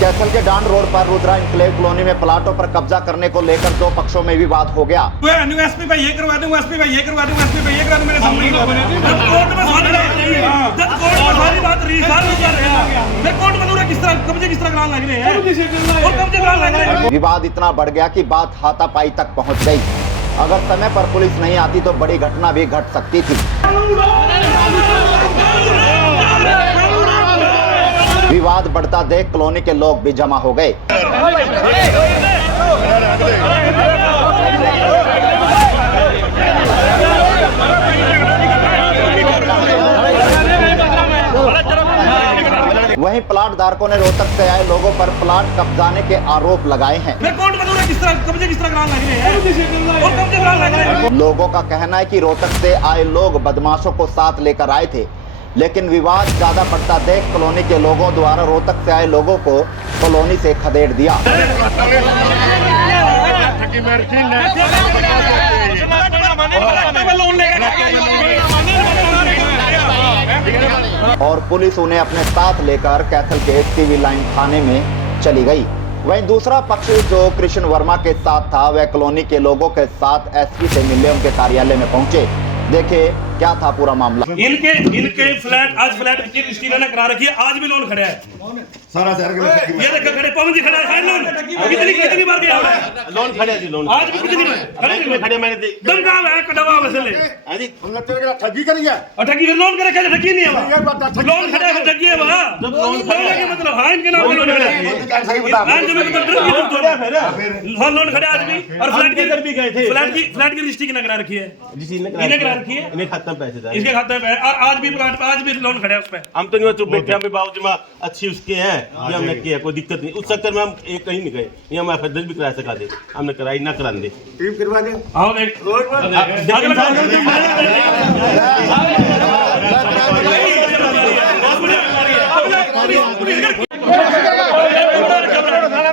कैथल के डांड रोड पर Rudra enclave colony में प्लाटों पर कब्जा करने को लेकर दो पक्षों में विवाद हो गया। एसपी भाई ये करवा दूंगा, एसपी भाई ये करवा दूंगा, एसपी भाई ये करवा दूंगा, मेरे सामने कोर्ट में सारी बात रिसाल हो रहा है। मैं कोर्ट में दूंगा, किस तरह कब्जे किस तरह कराने लग रहे हैं और कब्जे कराने लग रहे हैं। विवाद इतना बढ़ गया कि बात हाथापाई तक पहुंच गई। अगर समय पर पुलिस नहीं आती तो बड़ी घटना भी घट सकती थी। विवाद बढ़ता देख कॉलोनी के लोग भी जमा हो गए। वहीं प्लाट धारकों ने रोहतक से आए लोगों पर प्लाट कब्जाने के आरोप लगाए हैं। मैं कोर्ट में दूंगा, किस तरह कब्जे किस तरह कराने लग रहे हैं और कब्जे कराने लग रहे हैं। लोगों का कहना है कि रोहतक से आए लोग बदमाशों को साथ लेकर आए थे, लेकिन विवाद ज्यादा बढ़ता देख कॉलोनी के लोगों द्वारा रोहतक से आए लोगों को कॉलोनी से खदेड़ दिया और पुलिस उन्हें अपने साथ लेकर कैथल के टीवी लाइन थाने में चली गई। वहीं दूसरा पक्ष जो कृष्ण वर्मा के साथ था वह कॉलोनी के लोगों के साथ एसपी से मिलने उनके कार्यालय में पहुंचे। देखे क्या था पूरा मामला। इनके फ्लैट आज फ्लैट की ने करा रखी है, आज भी लोन खड़ा है सारा शहर के ये देखो खड़े पवन जी खड़ा है लोन कितनी बार गया लोन खड़े जी लोन आज भी कितनी बार खड़े मैंने दंगा है कटवा वसले अजी हमने तेरे ठगी करी है और ठगी लोन करे क्या ठगी नहीं है वहां ये बता लोन खड़ा है ठगी है वहां लोन खड़ा है मतलब हां इनके नाम लोन खड़ा है सही बता हां जो मतलब हां लोन खड़ा आज भी और फ्लैट की भी गए थे फ्लैट की रजिस्ट्री किने करा रखी है जी इन्हें करा रखी है इन्हें खाता में पैसे इसके खाते में और आज भी प्लाट आज भी लोन खड़ा है उस पे हम तो नहीं चुप बैठे हम बाबूजी मां अच्छी उसके हैं ये हमने किया कोई दिक्कत नहीं उस चक्कर में हम एक कहीं नहीं गए ये हम दर्ज भी करा सका दे हमने कराई ना करा दे टीम करवा दे आओ देख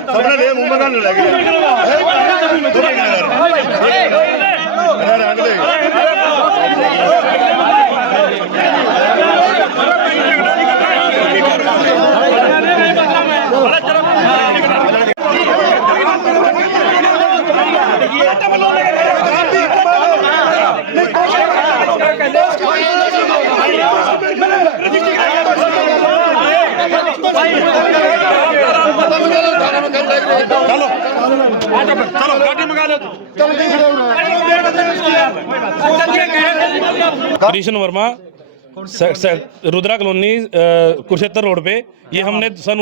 सबने मुंह में डालने लगे चलो गाड़ी मंगा लो कृष्ण वर्मा रुद्रा कॉलोनी कुरुक्षेत्र रोड पे ये हमने सन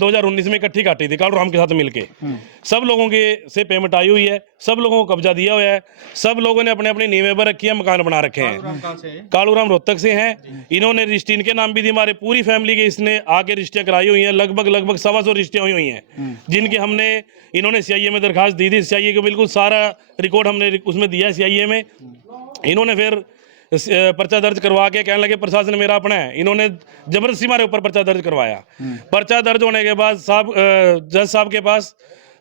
2019 में इकट्ठी काटी थी कालू राम के साथ मिलके। सब लोगों के से पेमेंट आई हुई है, सब लोगों को कब्जा दिया हुआ है, सब लोगों ने अपने अपनी नींवें पर रखी है, मकान बना रखे हैं। कालू राम रोहतक से हैं, इन्होंने रजिस्ट्री इनके नाम भी थी, हमारे पूरी फैमिली के इसने आके रजिस्ट्रियाँ कराई हुई हैं। लगभग 125 रजिस्ट्रियाँ हुई हैं जिनकी हमने इन्होंने CIA में दरखास्त दी थी। CIA को बिल्कुल सारा रिकॉर्ड हमने उसमें दिया है CIA में। इन्होंने फिर पर्चा दर्ज करवा के कहने लगे प्रशासन मेरा अपना है। इन्होंने जबरदस्ती हमारे ऊपर पर्चा दर्ज करवाया। पर्चा दर्ज होने के बाद जज साहब के पास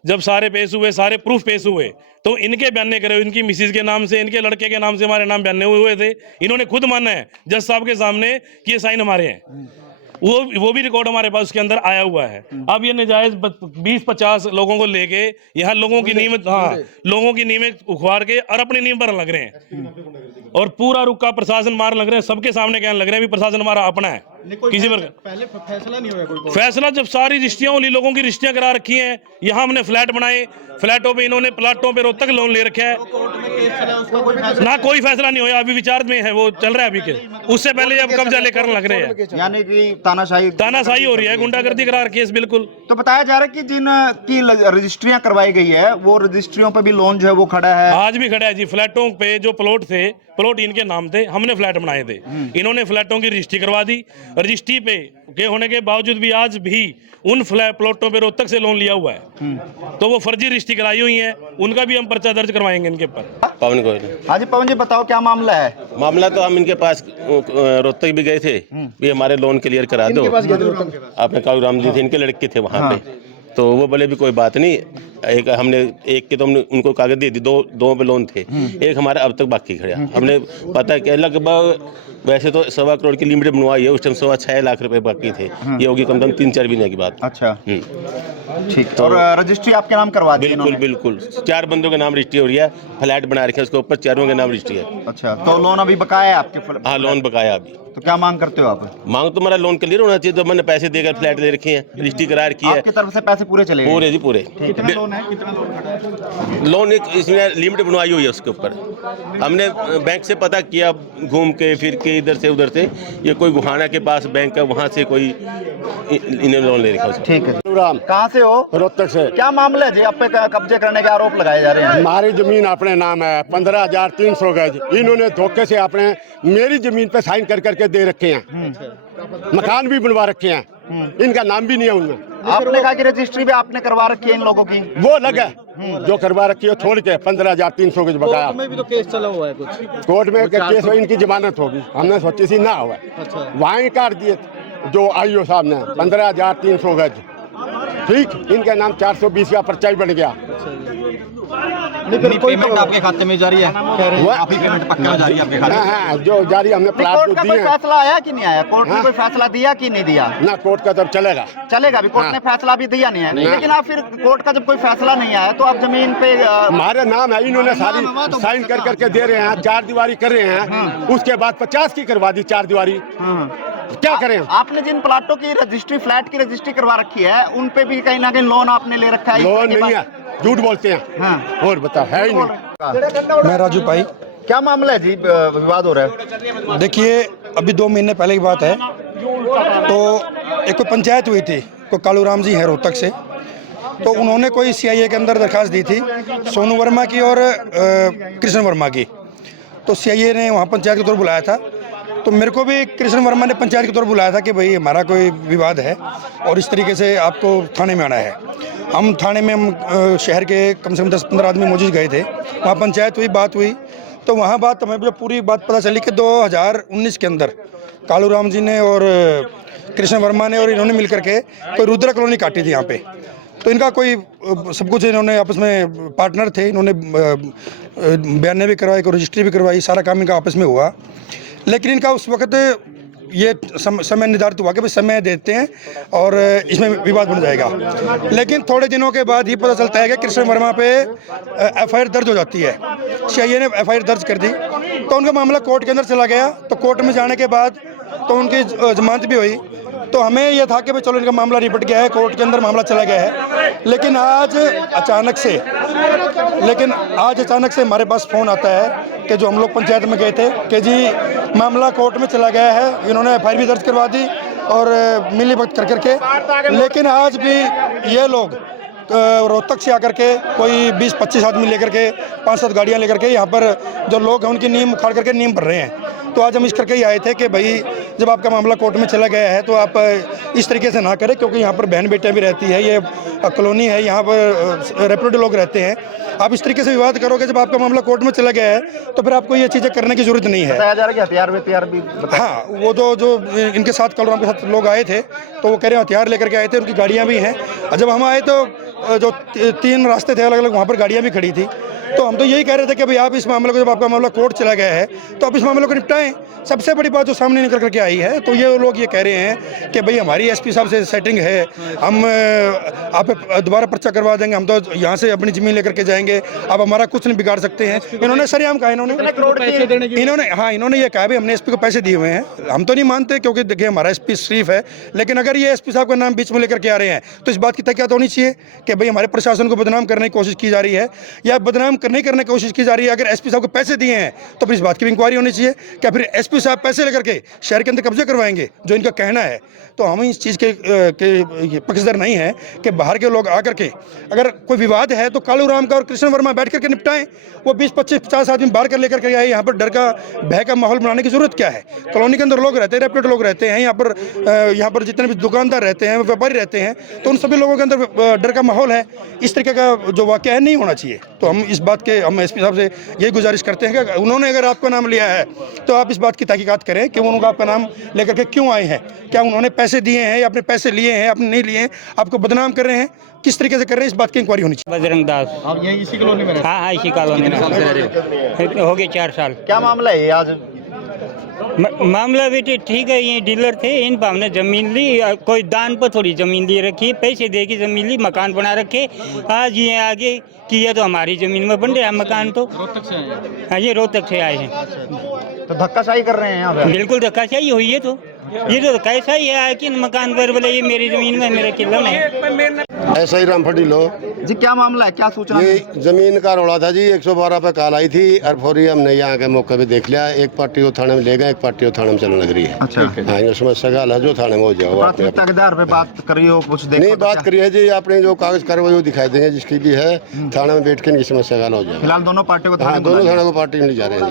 जब सारे पेश हुए, सारे प्रूफ पेश हुए, तो इनके बयाने करे, इनकी मिसिज के नाम से, इनके लड़के के नाम से हमारे नाम बयाने हुए थे। इन्होंने खुद माना है जज साहब के सामने कि ये साइन हमारे हैं। वो भी रिकॉर्ड हमारे पास उसके अंदर आया हुआ है। अब ये नाजायज 20-50 लोगों को लेके यहाँ लोगों की नींवें उखाड़ के और अपनी नींव पर लग रहे हैं और पूरा रुका प्रशासन मार लग रहे हैं। सबके सामने कहने लग रहे हैं भी प्रशासन हमारा अपना है। किसी पर पहले फैसला नहीं हुआ कोई फैसला जब सारी रजिस्ट्रियां वाली लोगों की रजिस्ट्रियां करा रखी हैं। यहाँ हमने फ्लैट बनाए, फ्लैटों पे इन्होंने प्लाटों पे रोहतक लोन ले रखा है। कोर्ट में केस चला उसका कोई फैसला ना कोई फैसला नहीं हुआ, अभी विचार में है, वो चल रहा है अभी के। उससे पहले अब कब्जा लेकर लग रहे हैं, यानी कि तानाशाही हो रही है, गुंडागर्दी करा रखी है बिल्कुल। तो बताया जा रहा है कि जिन की रजिस्ट्रियां करवाई गई है वो रजिस्ट्रियों पे भी लोन जो है वो खड़ा है, आज भी खड़ा है जी। फ्लैटों पे जो प्लॉट थे, प्लॉट इनके नाम थे, हमने फ्लैट बनाए थे, इन्होंने फ्लैटों की रजिस्ट्री करवा दी। रजिस्ट्री पे के होने के बावजूद भी आज भी उन प्लॉटों पे रोहतक से लोन लिया हुआ है, तो वो फर्जी रजिस्ट्री कराई हुई है। उनका भी हम पर्चा दर्ज करवाएंगे इनके ऊपर। पवन गोयल। हाँ जी पवन जी बताओ क्या मामला है। मामला तो हम इनके पास रोहतक भी गए थे, भी हमारे लोन क्लियर करा दो। आपने कालू राम जी थे, इनके लड़के थे वहाँ पे, तो वो बोले भी कोई बात नहीं, एक हमने एक के तो हमने उनको कागज दे दी, दो पे लोन थे, एक हमारा अब तक बाकी खड़ा। हमने पता किया लगभग वैसे तो 1.25 करोड़ की लिमिट बनवाई है, उस टाइम 6.25 लाख रुपए बाकी थे। ये होगी कम से कम 3-4 महीने की बात। अच्छा ठीक। और रजिस्ट्री आपके नाम करवा दी बिल्कुल बिल्कुल 4 बंदों के नाम रजिस्ट्री हो रही है, फ्लैट बना रखे हैं उसके ऊपर, चारों के नाम रजिस्ट्री है। अच्छा, तो लोन अभी बकाया है आपके? हाँ, लोन बकाया अभी। तो क्या मांग करते हो आप? मांग तो हमारा लोन क्लियर होना चाहिए, तो मैंने पैसे देकर फ्लैट ले रखे हैं, रजिस्ट्री करा रखी है। आपकी तरफ से पैसे पूरे चले गए? पूरे जी पूरे। कितना लोन है, कितना लोन खड़ा है? लोन एक इसमें लिमिट बनवाई हुई है उसके ऊपर। हमने बैंक से पता किया, घूम के फिर के इधर से उधर से, ये कोई गुहाना के पास बैंक है, वहाँ से कोई इन्हें लोन ले रखा है। ठीक है। कहाँ से हो? रोहतक से। क्या मामला है जी? आप पे कब्जे करने के आरोप लगाए जा रहे हैं। हमारी जमीन अपने नाम है, 15,300 गज। इन्होंने धोखे से अपने मेरी जमीन पे साइन कर करके दे रखे हैं, मकान भी बनवा रखे हैं, इनका नाम भी नहीं है उनमें। आपने कहा कि रजिस्ट्री भी आपने करवा रखी है इन लोगों की? वो लगा जो करवा रखी है छोड़ के 15,300 गज बकाया। कोर्ट में भी तो केस चला हुआ है कुछ? कोर्ट में केस हो, इनकी जमानत होगी, हमने सोची सी ना हुआ। अच्छा। वहाँ ही काट दिए जो आईओ साहब ने 15,300 गज। ठीक, इनके नाम 420 का पर्चा ही बन गया। नहीं, कोई पेमेंट आपके खाते में जारी है? कह रहे हैं आपकी पेमेंट पक्का जारी है आपके खाते में? हाँ, जो जारी हमने प्लाट कोर्ट को का दिए कोई हैं फैसला आया कि नहीं आया? कोर्ट ने कोई फैसला दिया कि नहीं दिया? ना, कोर्ट का तब चलेगा। चलेगा भी, कोर्ट ने फैसला भी दिया नहीं है। लेकिन आप फिर कोर्ट का जब कोई फैसला नहीं आया तो आप जमीन पे हमारे नाम है, इन्होंने सारी साइन कर करके दे रहे हैं, 4 दीवारी कर रहे हैं, उसके बाद 50 की करवा दी 4 दीवारी। क्या करें? आपने जिन प्लाटों की रजिस्ट्री, फ्लैट की रजिस्ट्री करवा रखी है, उन पे भी कहीं ना कहीं लोन आपने ले रखा है? लोन नहीं है, झूठ बोलते हैं। हाँ। और बताओ, है ही नहीं। मैं राजू पाई। क्या मामला है जी? विवाद हो रहा है। देखिए, अभी 2 महीने पहले की बात है, तो एक कोई पंचायत हुई थी, कोई कालू राम जी हैं रोहतक से, तो उन्होंने कोई सीआईए के अंदर दरखास्त दी थी, सोनू वर्मा की और कृष्ण वर्मा की। तो सीआईए ने वहाँ पंचायत के तौर बुलाया था, तो मेरे को भी कृष्ण वर्मा ने पंचायत के तौर बुलाया था कि भाई हमारा कोई विवाद है और इस तरीके से आपको थाने में आना है। हम थाने में, हम शहर के कम से कम 10-15 आदमी मौजूद गए थे, वहाँ पंचायत हुई, बात हुई, तो वहाँ बात हमें जब पूरी बात पता चली कि 2019 के अंदर कालू राम जी ने और कृष्ण वर्मा ने और इन्होंने मिलकर के कोई रुद्रा कॉलोनी काटी थी यहाँ पे। तो इनका कोई सब कुछ इन्होंने आपस में पार्टनर थे, इन्होंने बयाने भी करवाई, कोई रजिस्ट्री भी करवाई, सारा काम इनका आपस में हुआ। लेकिन इनका उस वक्त ये समय निर्धारित हुआ कि भाई समय देते हैं और इसमें विवाद बन जाएगा। लेकिन थोड़े दिनों के बाद ही पता चलता है कि कृष्ण वर्मा पे एफआईआर दर्ज हो जाती है। सीआईए ने एफआईआर दर्ज कर दी, तो उनका मामला कोर्ट के अंदर चला गया। तो कोर्ट में जाने के बाद तो उनकी जमानत भी हुई। तो हमें यह था कि भाई चलो इनका मामला निपट गया है, कोर्ट के अंदर मामला चला गया है। लेकिन आज अचानक से हमारे पास फ़ोन आता है कि जो हम लोग पंचायत में गए थे कि जी मामला कोर्ट में चला गया है, इन्होंने एफआईआर भी दर्ज करवा दी और मिली भगत कर करके। लेकिन आज भी ये लोग रोहतक से आकर के कोई 20-25 आदमी लेकर के 5-7 गाड़ियां लेकर के यहाँ पर जो लोग हैं उनकी नींव उखाड़ करके नींव भर रहे हैं। तो आज हम इस करके ही आए थे कि भाई जब आपका मामला कोर्ट में चला गया है तो आप इस तरीके से ना करें, क्योंकि यहाँ पर बहन बेटियाँ भी रहती है, ये कॉलोनी है, यहाँ पर रेपुटेड लोग रहते हैं। आप इस तरीके से विवाद करोगे, जब आपका मामला कोर्ट में चला गया है तो फिर आपको ये चीज़ें करने की जरूरत नहीं है। हथियार भी हाँ, वो जो इनके साथ कालू राम के साथ लोग आए थे तो वो कह रहे हैं हथियार लेकर के आए थे, उनकी गाड़ियाँ भी हैं। और जब हम आए तो जो 3 रास्ते थे अलग अलग, वहाँ पर गाड़ियाँ भी खड़ी थी। तो हम तो यही कह रहे थे कि भाई आप इस मामले को, जब आपका मामला कोर्ट चला गया है तो आप इस मामले को निपटाएं। सबसे बड़ी बात जो सामने निकल करके आई है, तो ये लोग ये कह रहे हैं कि भाई हमारी एसपी साहब से सेटिंग है, हम आप दोबारा पर्चा करवा देंगे, हम तो यहाँ से अपनी ज़मीन लेकर के जाएंगे, आप हमारा कुछ नहीं बिगाड़ सकते हैं। इन्होंने सरेआम कहा, इन्होंने ये कहा भाई हमने एसपी को पैसे दिए हुए हैं। हम तो नहीं मानते, क्योंकि देखिए हमारा एसपी शरीफ है, लेकिन अगर ये एसपी साहब का नाम बीच में लेकर के आ रहे हैं तो इस बात की तहकीकात होनी चाहिए कि भाई हमारे प्रशासन को बदनाम करने की कोशिश की जा रही है या बदनाम करने की कोशिश की जा रही है। अगर एसपी साहब को पैसे दिए हैं तो फिर इस बात की भी इंक्वायरी होनी चाहिए। क्या फिर एसपी साहब पैसे लेकर के शहर के अंदर कब्जे करवाएंगे, जो इनका कहना है? तो हम इस चीज़ के पक्षधर नहीं है कि बाहर के लोग आकर के, अगर कोई विवाद है तो कालू राम का और कृष्ण वर्मा बैठ करके निपटाएं। वो 20-25-50 आदमी बाहर कर लेकर के आए, यहाँ पर डर का भय का माहौल बनाने की जरूरत क्या है? कॉलोनी के अंदर लोग रहते हैं, रेपुटेड लोग रहते हैं, यहाँ पर जितने भी दुकानदार रहते हैं, व्यापारी रहते हैं, तो उन सभी लोगों के अंदर डर का माहौल है। इस तरीके का जो वाक़या है नहीं होना चाहिए। तो हम इस बात बात के हम एसपी साहब से यही गुजारिश करते हैं कि उन्होंने अगर आपका नाम लिया है तो आप इस बात की तहकीकात करें कि उन्होंने आपका नाम लेकर के क्यों आए हैं, क्या उन्होंने पैसे दिए हैं या अपने पैसे लिए हैं, आपने नहीं लिए हैं, आपको बदनाम कर रहे हैं, किस तरीके से कर रहे हैं, इस बात की इंक्वायरी होनी चाहिए। बजरंग दास। आप यही इसी कॉलोनी में रहते हाँ हाँ, इसी कॉलोनी में साल से रह रहे हो गए 4 साल। क्या मामला है ये आज? मामला बेटे ठीक है, ये डीलर थे, इन पर हमने जमीन ली, कोई दान पर थोड़ी जमीन ली रखी, पैसे दे के जमीन ली, मकान बना रखे, आज ये आगे कि ये तो हमारी जमीन में बन रहा है मकान। तो रोहतक से हैं? हाँ, ये रोहतक से आए हैं। तो धक्काशाही कर रहे हैं यहाँ पे? बिल्कुल धक्काशाही हुई है। तो ये तो कैसा ही है कि मकान पर बोले ये मेरी जमीन में मेरा किला है। ऐसा ही रामफटी लो जी क्या मामला है, क्या सूचना ये है? जमीन का रोड़ा था जी, 112 पे कॉल आई थी और फौरी हमने यहाँ के मौके पे देख लिया। एक पार्टी को थाने में ले गए, एक पार्टी को थाने में चलने लग रही है। अच्छा, हाँ, ये समस्या का हल है, जो थाने में हो जाओ। प्राथमिकता के आधार पे बात करिए, कुछ देखो नहीं तो बात क्या? करिए जी, आपने जो कागज कार्रवाई वो दिखाई देंगे जिसकी भी है, थाने में बैठ के इनकी समस्या का हल हो जाए। फिलहाल दोनों पार्टियों को हाँ, थाने दोनों बुला लिया। थाने को पार्टी में ले जा रहे हैं।